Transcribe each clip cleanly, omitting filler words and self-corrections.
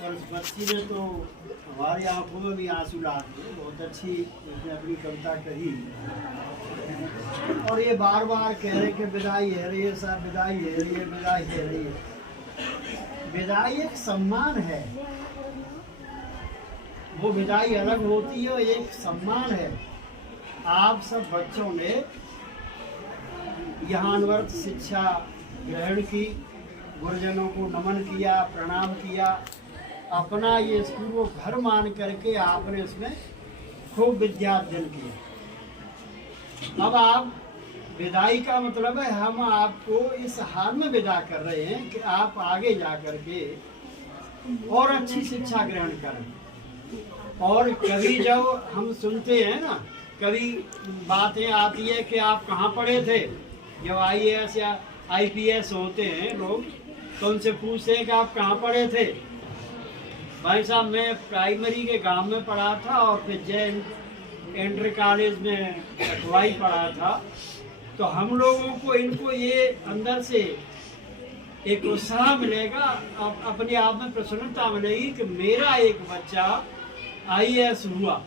और इस बच्ची ने तो हमारी आंखों में भी आंसू ला दिए। बहुत अच्छी उसने अपनी कविता कही और ये बार बार कह रहे कि विदाई है रही है साहब, विदाई है रही है, विदाई है रही है। विदाई एक सम्मान है, वो विदाई अलग होती है, एक सम्मान है। आप सब बच्चों ने यहाँ अनवर्त शिक्षा ग्रहण की, गुरुजनों को नमन किया, प्रणाम किया, अपना ये स्कूल को घर मान करके आपने इसमें खूब विद्यार्जन किया। अब आप विदाई का मतलब है हम आपको इस हाल में विदा कर रहे हैं कि आप आगे जा करके और अच्छी शिक्षा ग्रहण करें। और कभी जब हम सुनते हैं ना, कभी बातें आती है कि आप कहाँ पढ़े थे, जब IAS या IPS होते हैं लोग तो उनसे पूछते हैं कि आप कहाँ पढ़े थे। भाई साहब मैं प्राइमरी के गांव में पढ़ा था और फिर जैन इंटर कॉलेज में अखवाई पढ़ा था। तो हम लोगों को इनको ये अंदर से एक उत्साह मिलेगा, अपने आप में प्रसन्नता मिलेगी कि मेरा एक बच्चा IAS हुआ।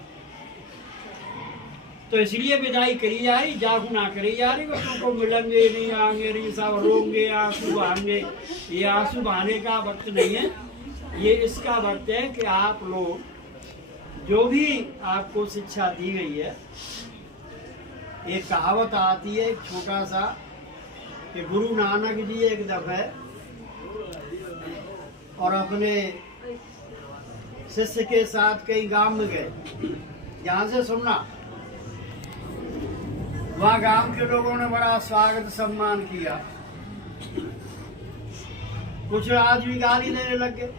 तो इसलिए विदाई करी जाए, जागू ना करी जा रही। बच्चों को मिलेंगे नहीं, आएंगे नहीं, सब रोंगे, आंसू बहाएंगे। ये आंसू बहाने का वक्त नहीं है, ये इसका वक्त है कि आप लोग जो भी आपको शिक्षा दी गई है। एक कहावत आती है एक छोटा सा कि गुरु नानक जी एक दफे और अपने शिष्य के साथ कई गांव में गए। ध्यान से सुनना। वहाँ गांव के लोगों ने बड़ा स्वागत सम्मान किया। कुछ आदमी गाली देने लग गए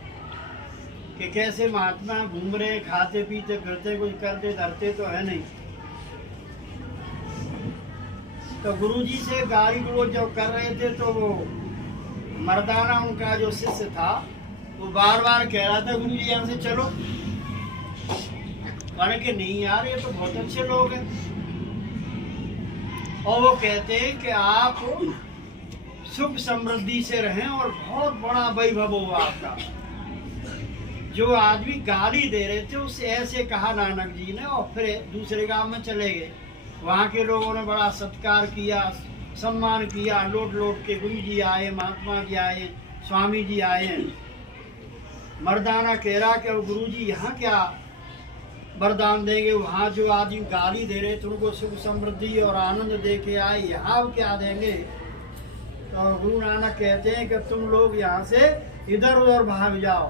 कि कैसे महात्मा घूम रहे, खाते पीते फिरते, कुछ करते धरते तो है नहीं। तो गुरुजी से गाली गलौज जब कर रहे थे तो वो मर्दाना उनका जो शिष्य था वो बार बार कह रहा था गुरुजी यहाँ से चलो। माने कि नहीं यार ये तो बहुत अच्छे लोग हैं। और वो कहते हैं कि आप सुख समृद्धि से रहें और बहुत बड़ा वैभव हो आपका। जो आदमी गाली दे रहे थे उससे ऐसे कहा नानक जी ने और फिर दूसरे गांव में चले गए। वहाँ के लोगों ने बड़ा सत्कार किया, सम्मान किया। लौट लौट के गुरु जी आए, महात्मा जी आए, स्वामी जी आए। मर्दाना कह रहा कि गुरु जी यहाँ क्या वरदान देंगे, वहाँ जो आदमी गाली दे रहे थे उनको सुख समृद्धि और आनंद दे के आए, यहाँ क्या देंगे। तो गुरु नानक कहते हैं कि तुम लोग यहाँ से इधर उधर भाग जाओ।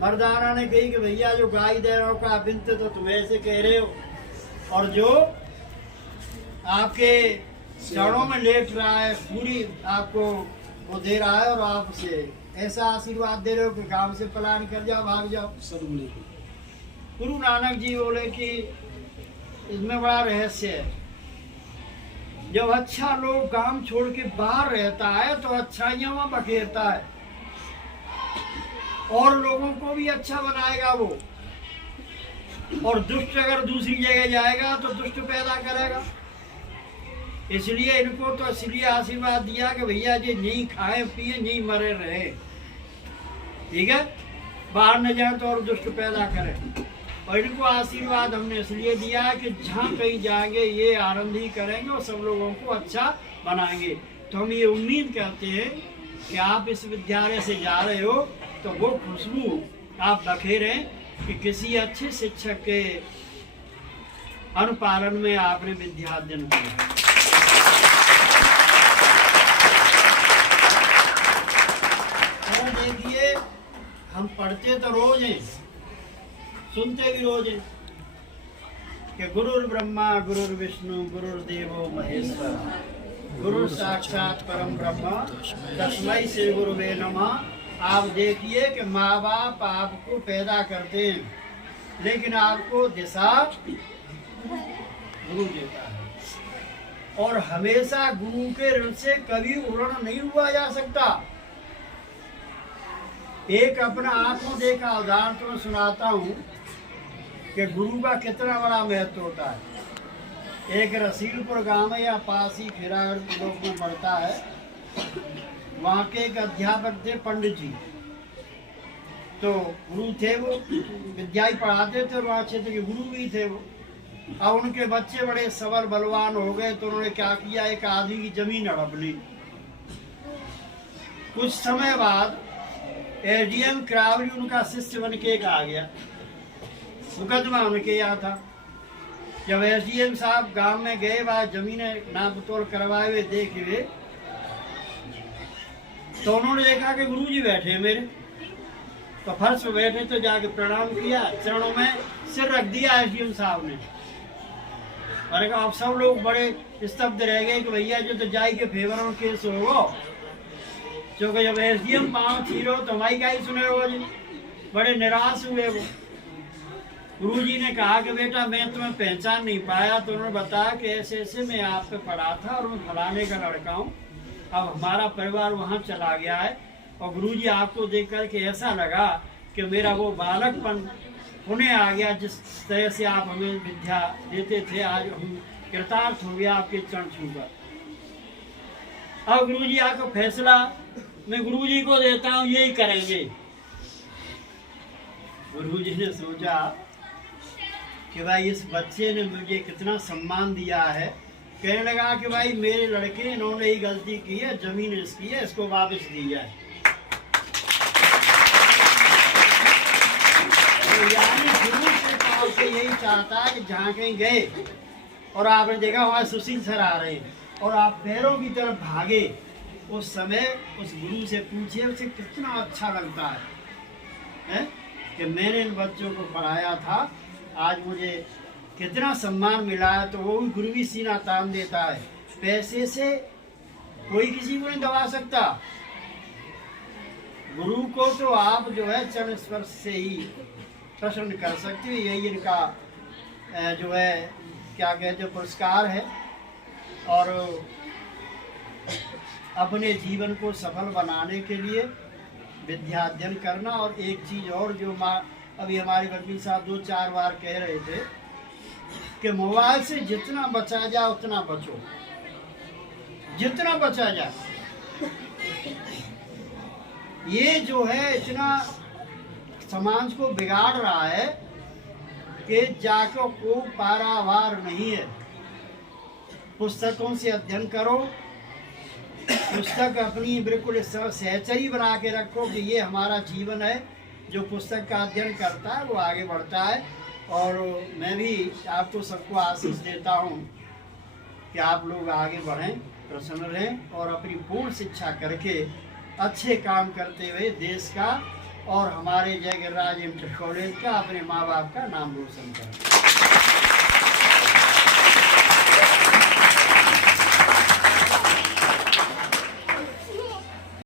मर्दाना ने कही कि भैया जो गाय दे रहा का बिनते तो तुम ऐसे कह रहे हो, और जो आपके चरणों में लेट रहा है पूरी आपको वो दे रहा है और आप उसे ऐसा आशीर्वाद दे रहे हो कि गांव से पलायन कर जाओ, भाग जाओ। गुरु नानक जी बोले कि इसमें बड़ा रहस्य है। जब अच्छा लोग गांव छोड़ के बाहर रहता है तो अच्छाइयाँ वहाँ बखेरता है और लोगों को भी अच्छा बनाएगा वो। और दुष्ट अगर दूसरी जगह जाएगा तो दुष्ट पैदा करेगा। इसलिए इनको तो इसलिए आशीर्वाद दिया कि भैया जी नहीं खाए पिए, नहीं मरे रहे, ठीक है, बाहर न जाए तो और दुष्ट पैदा करें। और इनको आशीर्वाद हमने इसलिए दिया है कि जहाँ कहीं जाएंगे ये आनंद ही करेंगे और सब लोगों को अच्छा बनाएंगे। तो हम ये उम्मीद करते हैं कि आप इस विद्यालय से जा रहे हो तो वो खुशबू आप बखेरें कि किसी अच्छे शिक्षक के अनुपालन में आपने विद्यार्जन किया। और देखिए हम पढ़ते तो रोज हैं, सुनते भी रोज हैं कि गुरुर् ब्रह्मा गुरुर्विष्णु गुरुर्देवो महेश्वर, गुरु साक्षात परम ब्रह्म तस्मै श्री गुरुवे नमः। आप देखिए कि माँ बाप आपको पैदा करते हैं लेकिन आपको दिशा गुरु देता है और हमेशा गुरु के ऋण से कभी उड़न नहीं हुआ जा सकता। एक अपना आंखों देखा उदाहरण तो मैं सुनाता हूँ कि गुरु का कितना बड़ा महत्व होता है। एक रसीलपुर गांव या पास ही खिरागढ़ ब्लॉक में पड़ता है। वहाँ के एक अध्यापक थे पंडित जी। तो गुरु थे वो, विद्या ही पढ़ाते थे और वहाँ क्षेत्र के गुरु भी थे वो। अब उनके बच्चे बड़े सबल बलवान हो गए तो उन्होंने क्या किया, एक आदमी की जमीन हड़प ली। कुछ समय बाद एडीएम क्रावली उनका शिष्य बन के आ गया, मुकदमा उनके यहाँ था। जब एसडीएम साहब गांव में गए, वह जमीनें नाप तोल करवाए हुए देखे हुए, तो उन्होंने देखा कि गुरुजी बैठे मेरे, तो फर्श पे बैठे, तो जाके प्रणाम किया, चरणों में सिर रख दिया एसडीएम साहब ने। मैंने कहा अब सब लोग बड़े स्तब्ध रह गए कि भैया जो तो जाई के फेवर में केस होगा, क्योंकि जब एसडीएम पाँव छीरो तो हमारी क्या ही सुने हो जी। बड़े निराश हुए वो। गुरुजी ने कहा कि बेटा मैं तुम्हें पहचान नहीं पाया, तो उन्होंने बताया कि ऐसे ऐसे मैं आप पे पढ़ा था और मैं फलाने का लड़का हूँ, अब हमारा परिवार वहाँ चला गया है और गुरुजी आपको देख कर के ऐसा लगा कि मेरा वो बालकपन पुण्य आ गया, जिस तरह से आप हमें विद्या देते थे, आज हम कृतार्थ हो गया आपके चरण छूकर। अब गुरुजी आपका फैसला मैं गुरुजी को देता हूँ, यही करेंगे। गुरुजी ने सोचा कि भाई इस बच्चे ने मुझे कितना सम्मान दिया है। कहने लगा कि भाई मेरे लड़के इन्होंने ही गलती की है, जमीन इसकी है, इसको वापस दी जाए। तो यानी गुरु से तौर पे यही चाहता है कि जहाँ कहीं गए और आपने देखा वहाँ सुशील सर आ रहे हैं और आप पैरों की तरफ भागे, उस समय उस गुरु से पूछिए उसे कितना अच्छा लगता है कि मैंने इन बच्चों को पढ़ाया था, आज मुझे कितना सम्मान मिला है। तो वो भी गुरु भी सीना तान देता है। पैसे से कोई किसी को नहीं दबा सकता। गुरु को तो आप जो है चरण स्पर्श से ही प्रसन्न कर सकते हो। यही इनका जो है क्या कहते हैं पुरस्कार है। और अपने जीवन को सफल बनाने के लिए विद्या अध्ययन करना। और एक चीज़ और जो अभी हमारे वकील साहब 2-4 बार कह रहे थे कि मोबाइल से जितना बचा जाए उतना बचो, जितना बचा जाए। ये जो है इतना समाज को बिगाड़ रहा है कि जाकर को पारावार नहीं है। पुस्तकों से अध्ययन करो, पुस्तक अपनी बिल्कुल सहचरी बना के रखो कि ये हमारा जीवन है। जो पुस्तक का अध्ययन करता है वो आगे बढ़ता है। और मैं भी आपको सबको आशीष देता हूँ कि आप लोग आगे बढ़ें, प्रसन्न रहें और अपनी पूर्ण शिक्षा करके अच्छे काम करते हुए देश का और हमारे जय गिरिराज इंटर कॉलेज का, अपने माँ बाप का नाम रोशन करें।